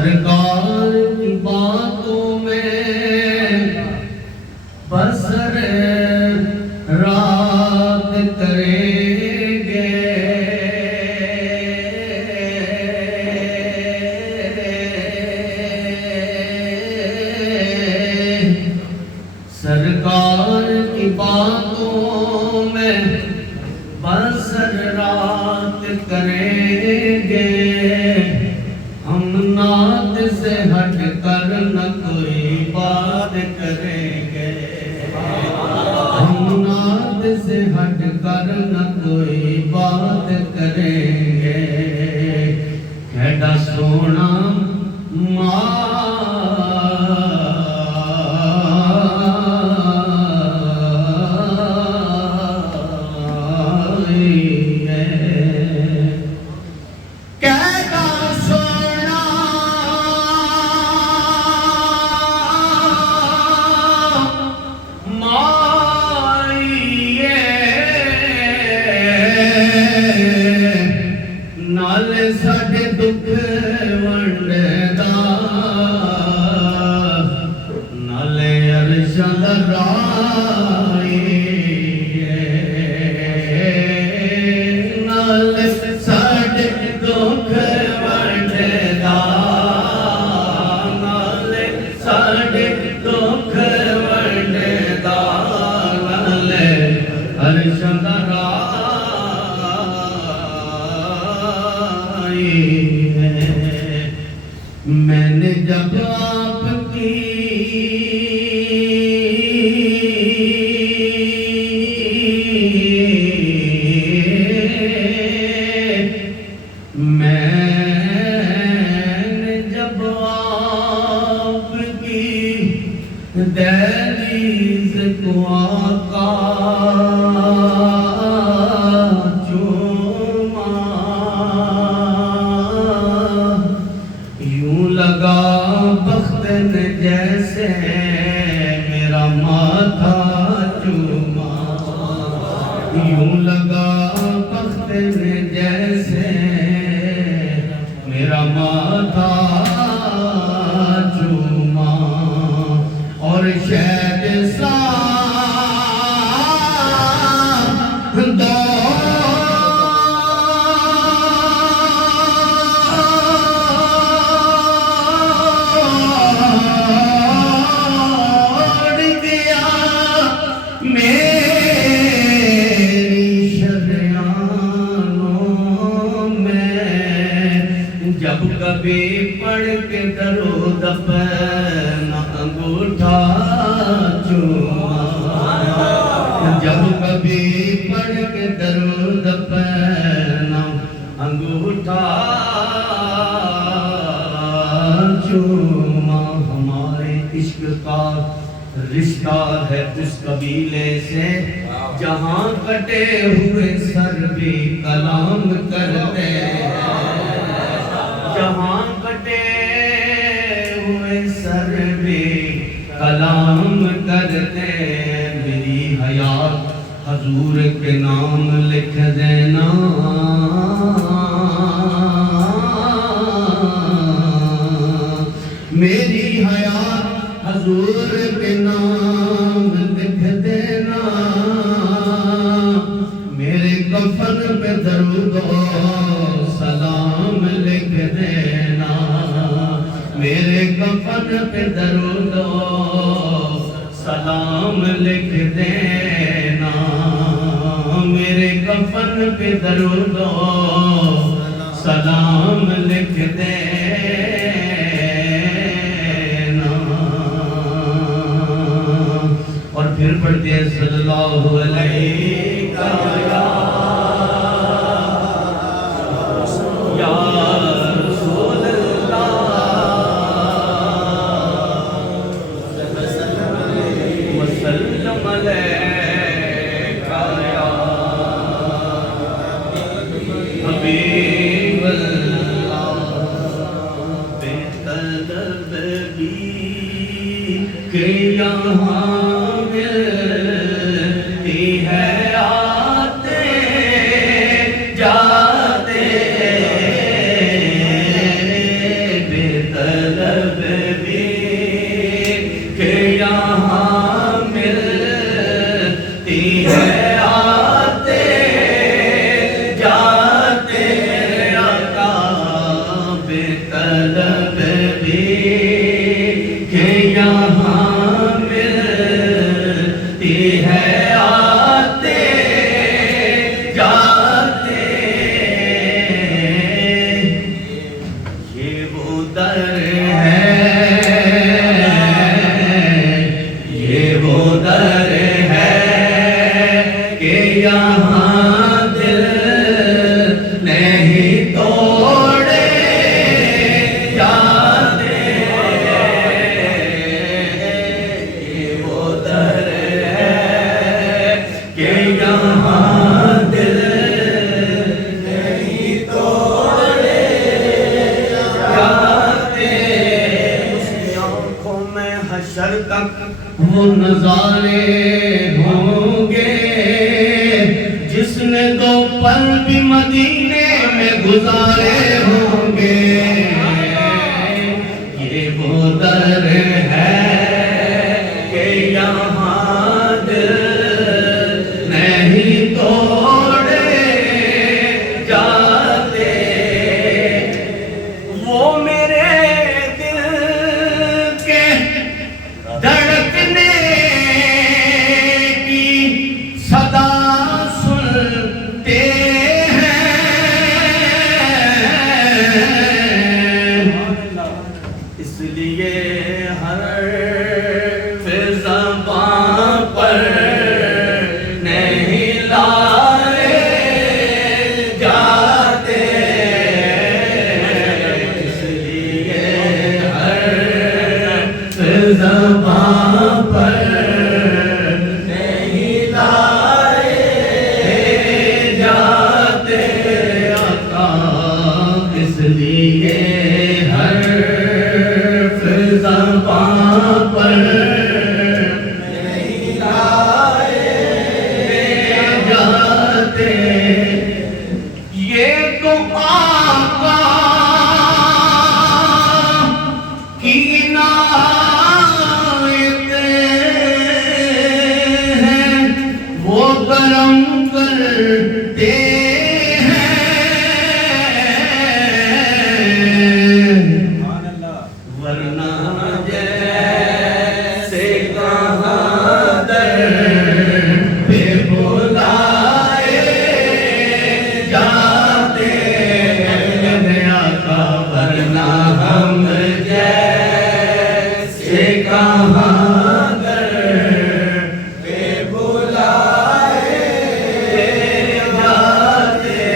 سرکار کی باتوں میں بسر رات کریں گے، سرکار کی باتوں میں بسر رات کریں گے، ہم نعت سے ہٹ کر نہ کوئی بات کریں گے، ہم نعت سے ہٹ کر نہ کوئی بات کریں گے، کیڈا سونا نالے ساڈے دکھ ونڈدا، نالے عرشاں دا رائی، نالے ساڈے دکھ ونڈدا، نالے ساڈے دکھ ونڈدا، نالے عرشاں دا میں نے جب آپ کی دہلیز کو آقا چوما، یوں لگا بختن جیسے میرا ماتھا چوما، یوں لگا بختن جیسے میرا ماتھا چوما، اور شہد ساتھ دوڑ گیا میری شریانوں میں، جب کبھی پڑھ کے درود اپنا انگوٹھا چوما، جب کبھی پڑھ کے درود اپنا انگوٹھا چوما، ہمارے عشق کا رشتہ ہے اس قبیلے سے جہاں کٹے ہوئے سر بھی کلام کرتے ہیں، جہاں کٹے ہوئے سر بھی کلام کرتے، میری حیات حضور کے نام لکھ دینا، میری حیات حضور کے نام لکھ دینا، میرے کفن پہ درود و سلام لکھ دینا، میرے کفن پہ درود و سلام لکھ دینا، میرے کفن پہ درود و سلام لکھ دینا، اور پھر پڑھتے ہیں صلی اللہ علیہ حبیب اللہ بے طلب بھی کہ یہاں ملتی ہے آتے جاتے بے طلب وہ نظارے ہوں گے جس نے 2 پل بھی مدینے میں گزارے ہوں گے. یہ وہ در ہے کہ یہاں دل نہیں توڑے جاتے. وہ میرے دل کے دھڑکنے کی صدا سنتے ہیں. اس لیے ہر زبان پر نہیں لائے جاتے. اس لیے ہر زبان پر نہیں لائے جاتے. آقا اس لیے ہر زبان پر نہیں لائے جاتے. یہ تو آقا کی عنایت ہے وہ کرم کرتے ہیں. ورنہ جیسے کہاں در پہ بلائے جاتے. آقا ورنہ ہم جیسے کہاں در پہ بلائے جاتے.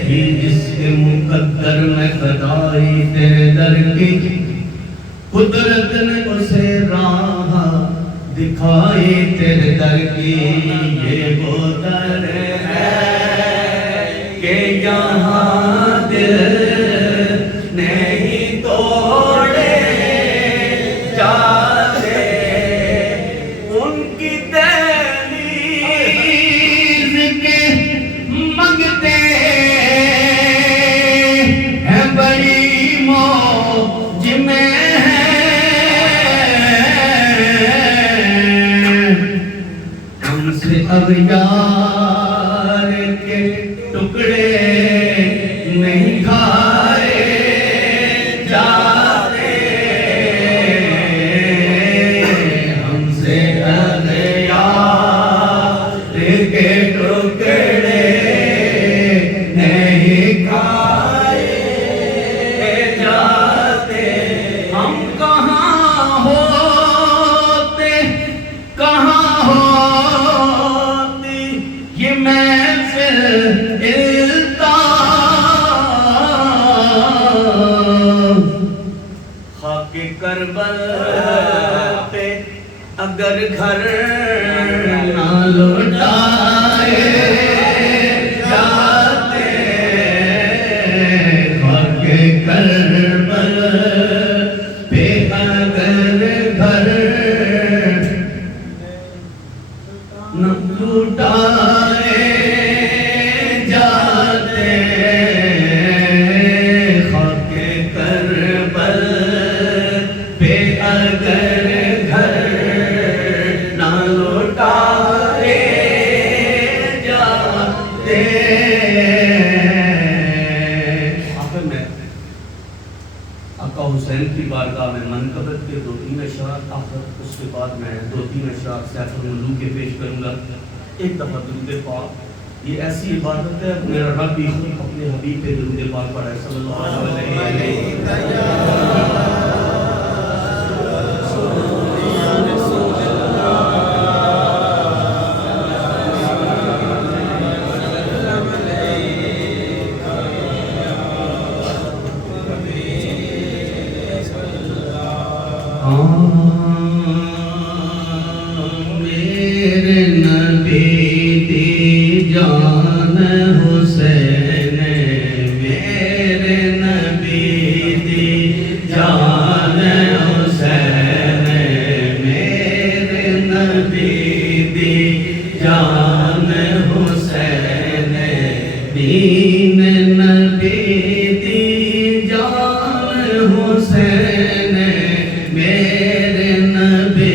تھی جس کے مقدر میں خدائی تیرے در کی قدرت نے اسے راہ دکھائی تیرے در کی. یہ وہ در ہے کہ یہاں دل نہیں توڑے جاتے. ان کی دہلیز کے منگتے ہیں بڑی موج میں ہم سے اغیار کے ٹکڑے نہیں کھائے جاتے. ہم سے اغیار کے ٹکڑے نہیں کھائے جاتے. ہم کہاں ہوتے کہاں ہوتی یہ محفل التاف. خاک کربل پہ اگر گھر نہ لوٹائے جاتے. خاک کربل پہ اگر گھر نہ لوٹائے جاتے. خاک کربل پہ اگر گھر نہ لوٹائے جاتے. آخر میں آقا حسین کی بارگاہ میں منقبت کے 2-3 اشعار آخر اس کے بعد میں 2-3 اشعار سیف الملوک کے پیش کروں گا. ایک دفعہ درود پاک یہ ایسی عبادت ہے میرا رب بھی خود اپنے حبیب پہ درود پاک پڑھا ہے صلی اللہ علیہ میرے نبی دی جان حسین میرے نبی دی جان حسین نبی دی جان حسین میرے نبی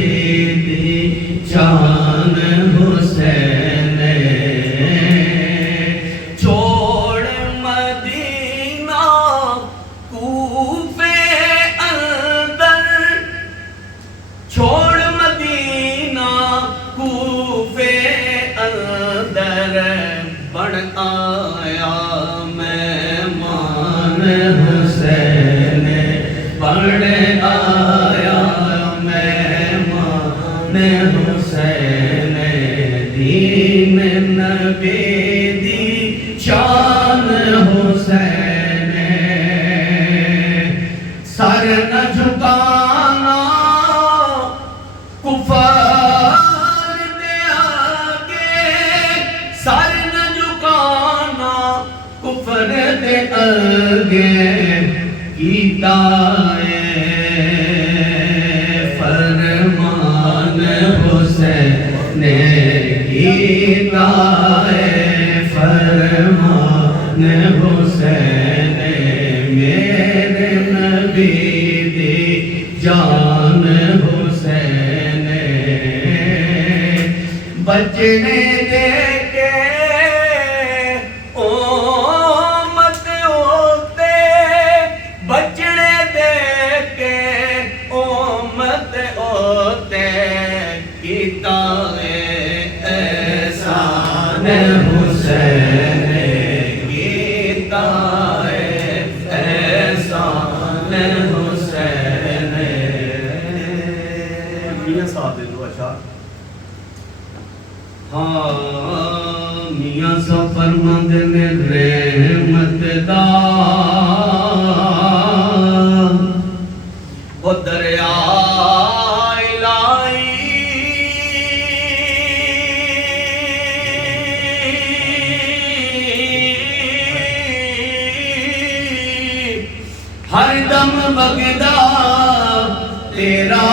دی جان حسین چھوڑ مدینہ کوفے اندر چھوڑ مدینہ کوفے اندر بن آیا مہمان حسین بن آیا مہمان حسین دین نبی دی شان حسین سر نہ جھکانا کفار دے آگے سر نہ جھکانا کفر دے آگے کیتا ہے فرمان حسین کیتا ہے فرمان حسین میرے نبی دی جان حسین بچنے دے کے امت ہوتے بچنے دے کے امت ہوتے کیتا احسان حسین کیتا احسان حسین میاں صاحب دے دو اشعار ہاں میاں صاحب فرماندے نے رحمت دا او دریا ہر دم بگدا تیرا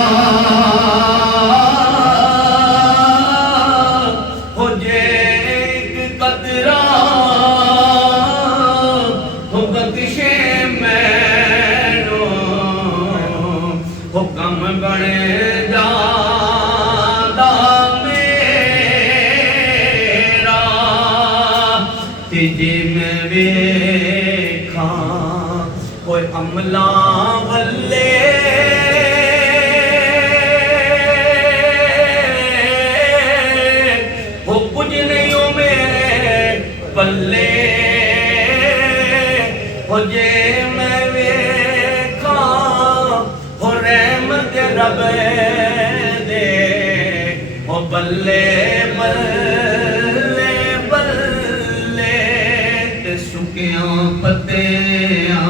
ہو جے ایک قطرہ ہو بخشے مینو حکم بنے جادا میرا تجھے میں ویکھاں کوئی عملہ والے ہو کچھ نہیں ہو میرے پلے ہو جے میں ویکھاں ہو رحمت رب دے ہو بلے بلے بلے تے سکیاں پتیاں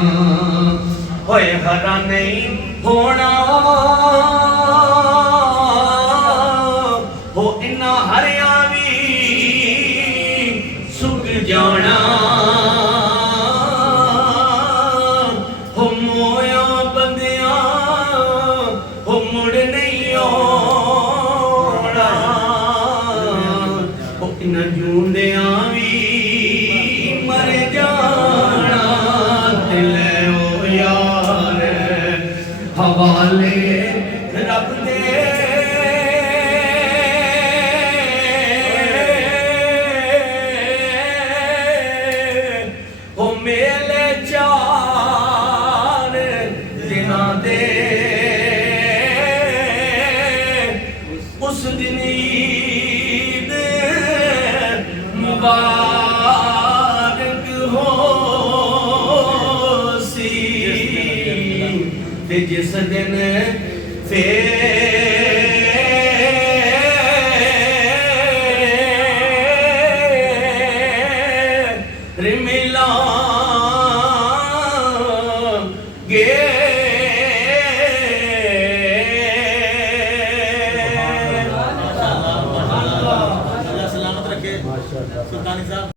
ہوئے ہرا نہیں ہونا ہو انہا ہریاں بھی سک جانا ہو مویاں بندیاں ہو مڑ نہیں ہونا ہو انہا جوندیاں بھی مر جانا دلے ہو یار حوالے رب دے ہو میلے چار دناں دے اس دن عید مبارک ہو سی تے جس دن پھر ملان گے سلامت رکھے سلطانی صاحب